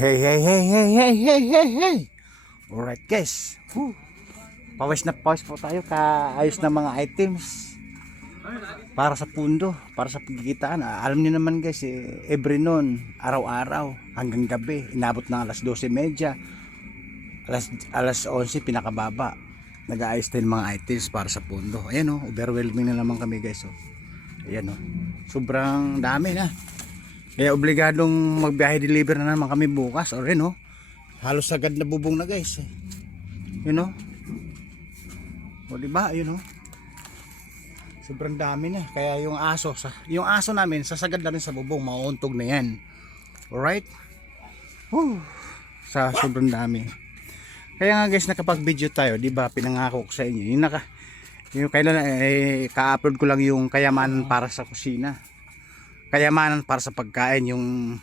Hey, hey, hey, hey, hey, hey, hey, hey. Alright guys. Whew. Pawis na pawis po tayo. Kaayos na mga items. Para sa pundo. Para sa pagkikitaan. Alam niyo naman guys, every noon, araw-araw, hanggang gabi. Inabot ng alas 12:30. Alas 11, pinakababa. Nag-aayos din mga items para sa pundo. Ayan o, overwhelming na naman kami guys. Ayan o. Sobrang dami na. Kaya obligadong magbiyahe deliver na naman kami bukas. O rin halos sagad na bubong na guys. Yun o diba, yun sobrang dami na. Kaya yung aso namin sasagad na rin sa bubong. Mauuntog na yan. Alright. Sa sobrang dami. Kaya nga guys, nakapag video tayo, diba, pinangako ko sa inyo yung kailan ka-upload ko lang yung kayamanan para sa kusina, kayamanan para sa pagkain, yung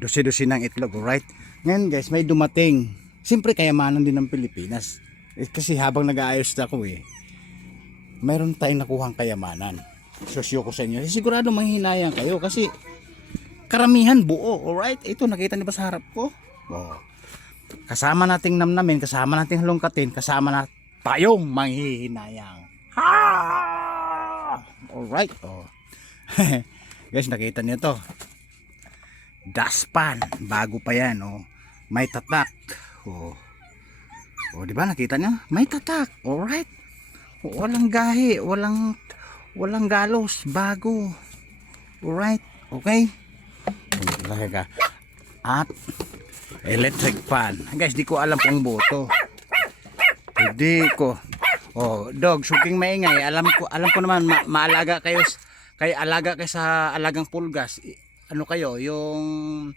dosi-dosi ng itlog. Alright, ngayon guys, may dumating, siyempre kayamanan din ng Pilipinas, kasi habang nag-aayos na ako mayroon tayong nakuhang kayamanan. Sosyo ko sa inyo, sigurado manghihinayang kayo kasi karamihan buo. Alright, ito nakita niyo ba sa harap ko? Kasama nating namnamin, kasama nating halongkatin, kasama na tayong manghihinayang. Alright, guys, nakita niyo to, daspan, bago pa yan. May tatak. Diba, nakita niyo, may tatak. Alright, walang gahi, walang galos, bago. Alright, okay. At electric fan. Guys, di ko alam kung boto. Hindi ko. Dog, suking maingay. Alam ko naman maalaga kayo sa alagang pulgas. Ano kayo, yung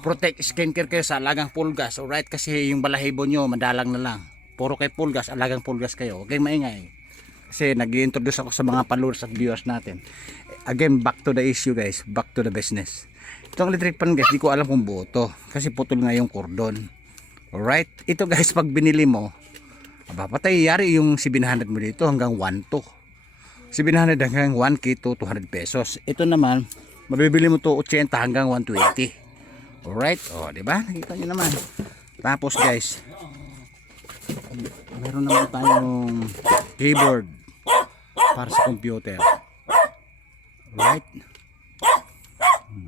protect skincare kayo sa alagang pulgas. Alright, kasi yung balahibo nyo madalang na lang. Puro kay pulgas, alagang pulgas kayo. Okay, maingay. Kasi nag-i-introduce ako sa mga followers at viewers natin. Again, back to the issue guys. Back to the business. Itong electric fan guys, di ko alam kung buto kasi putol nga yung cordon. Alright, ito guys, pag binili mo, patay yari yung 700 mo dito hanggang 1 to 700 hanggang 1k to 200 pesos. Ito naman, mabibili mo to 80 hanggang 120. Alright, diba? Nakita nyo naman. Tapos guys, meron naman tayong keyboard para sa computer. Alright,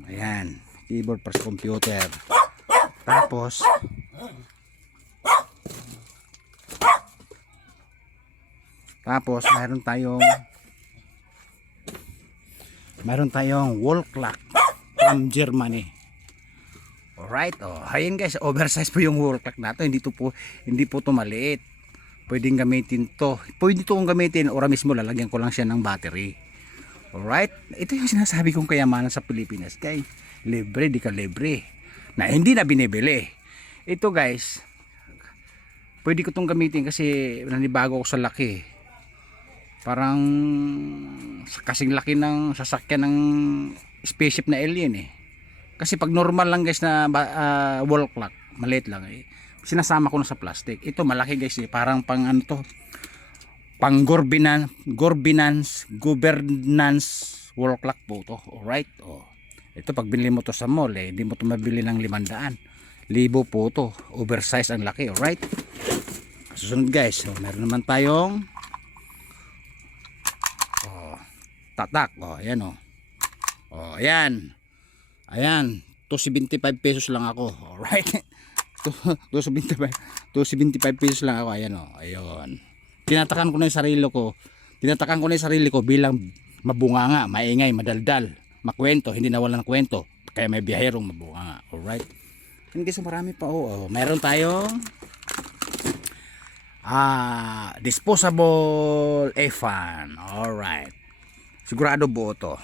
ayan, keyboard para sa computer. Tapos meron tayong wall clock from Germany. Alright, ayun guys, oversize po yung wall clock nato. Hindi po to maliit. Pwedeng gamitin to. Pwede to kong gamitin, ora mismo lalagyan ko lang siya ng battery. Alright, ito yung sinasabi kong kayamanan sa Pilipinas guys. Libre, di ka libre. Na hindi na binibili. Ito guys, pwede ko itong gamitin kasi nanibago ko sa laki. Parang kasing laki ng sasakyan ng spaceship na alien Kasi pag normal lang guys na wall clock, maliit lang sinasama ko na sa plastic. Ito malaki guys parang pang ano to, pang governance wall clock po to. Alright, ito pag binili mo to sa mall hindi mo to mabili ng 500,000 po to. Oversize ang laki. Alright, susunod guys, meron naman tayong tatak. Ayan ayan, 275 pesos lang ako. Alright, 275 pesos lang ako. Ayun, tinatakan ko na yung sarili ko bilang mabunganga, maingay, madaldal, makwento, hindi nawala ng kwento, kaya may biyahirong mabunganga. Alright, hindi so marami pa. Meron tayong disposable fan. Alright, sigurado buo to.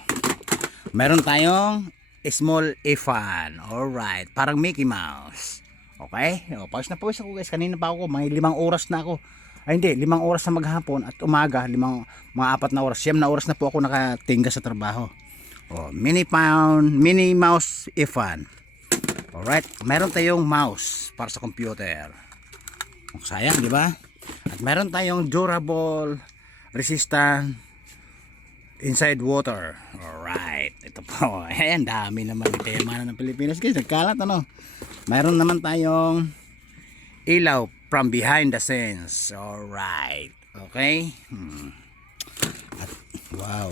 Meron tayong small fan. Alright, parang Mickey Mouse. Okay, pawis na pawis ako guys. Kanina pa ako, mga 5 oras na ako. Ay hindi, 5 oras na maghapon at umaga, mga 4 na oras, 7 na oras na po ako nakatingga sa trabaho. Mini mouse fan. Alright, meron tayong mouse para sa computer. Sayang, di ba? At meron tayong durable, resistant inside water. Alright, ito po. Ayan, dami naman yung kayamanan ng Pilipinas guys. Nagkalat ano. Mayroon naman tayong ilaw from behind the scenes. Alright, okay. At, wow.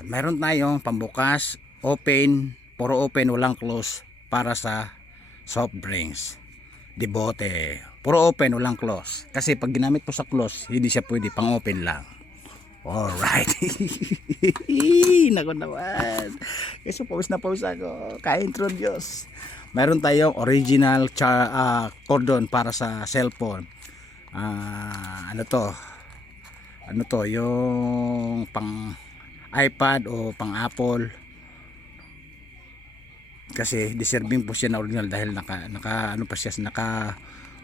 At mayroon tayong pambukas, open, puro open, walang close para sa soft drinks. Debote. Puro open, walang close. Kasi pag ginamit po sa close, hindi siya pwede, pang open lang. Alright. Nako naman. Kasi pawis na pawis ako. Ka-introduce. Mayroon tayong original cordon para sa cellphone. Ano to? Ano to? Yung pang iPad o pang Apple. Kasi deserving po siya na original dahil naka ano pa siya, naka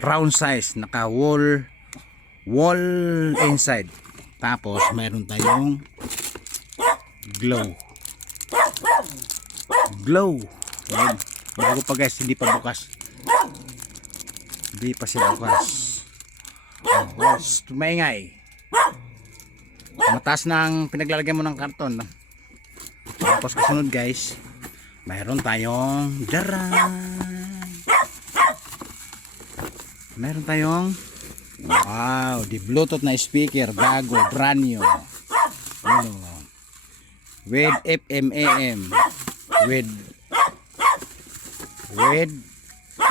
round size, naka wall inside. Tapos mayroon tayong glow. Ayan. Bago pa guys, hindi pa bukas. Hindi pa siya bukas. Tumaingay. Mataas ng pinaglalagyan mo ng karton. Tapos kasunod guys, mayroon tayong wow, di Bluetooth na speaker, bago, brand new. Ano? With FM AM, with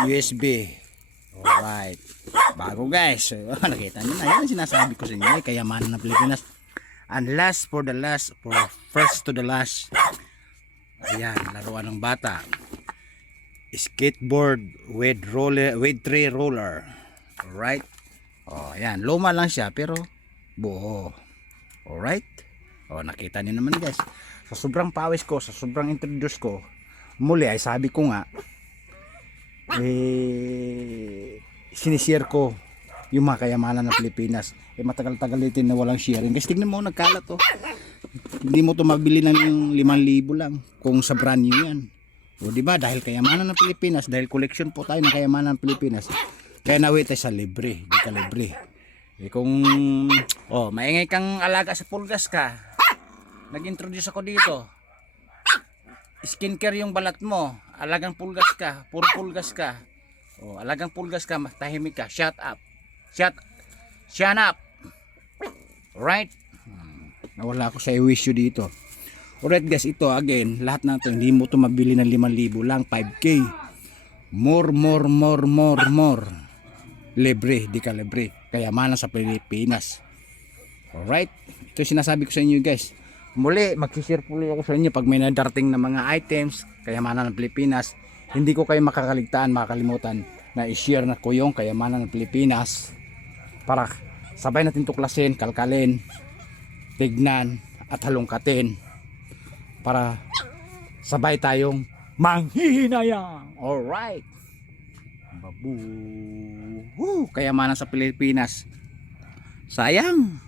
USB. Alright. Bago guys. Nakita nyo na, yan ang sinasabi ko sa inyo, kayamanan ng Pilipinas. And first to the last. Ayan, laruan ng bata. Skateboard with three roller. Alright. Oh, ayan, luma lang siya pero buo. Alright. Oh, nakita niyo naman guys. Sa sobrang pawis ko, sa sobrang introduce ko, muli ay sabi ko nga sinishare ko yung mga kayamanan ng Pilipinas. Matagal-tagal din na walang sharing. Kasi tignan mo, nagkalat to. Hindi mo to mabili ng 5,000 lang kung sa brand new yan. O di ba, dahil kayamanan ng Pilipinas, dahil collection po tayo ng kayamanan ng Pilipinas, kaya nawi tayo sa libre, di ka libre. Kung maingay kang alaga sa pulgas ka, nag-introduce ako dito. Skincare yung balat mo, alagang pulgas ka, puro pulgas ka. Alagang pulgas ka, tahimik ka, shut up. Shut up. Right? Nawala ako sa i-wish you dito. Alright guys, ito again, lahat na ito, hindi mo ito mabili ng 5,000 lang, 5K. More. Libre, di ka libre. Kayamanan sa Pilipinas. Alright? Ito yung sinasabi ko sa inyo guys. Muli, mag-share po ako sa inyo pag may nadarating na mga items, kayamanan ng Pilipinas. Hindi ko kayo makakalimutan na i-share na ko yung kayamanan ng Pilipinas para sabay natin tuklasin, kalkalin, tignan at halongkatin para sabay tayong manghihinayang. Alright. Babu. Kayamanan sa Pilipinas. Sayang.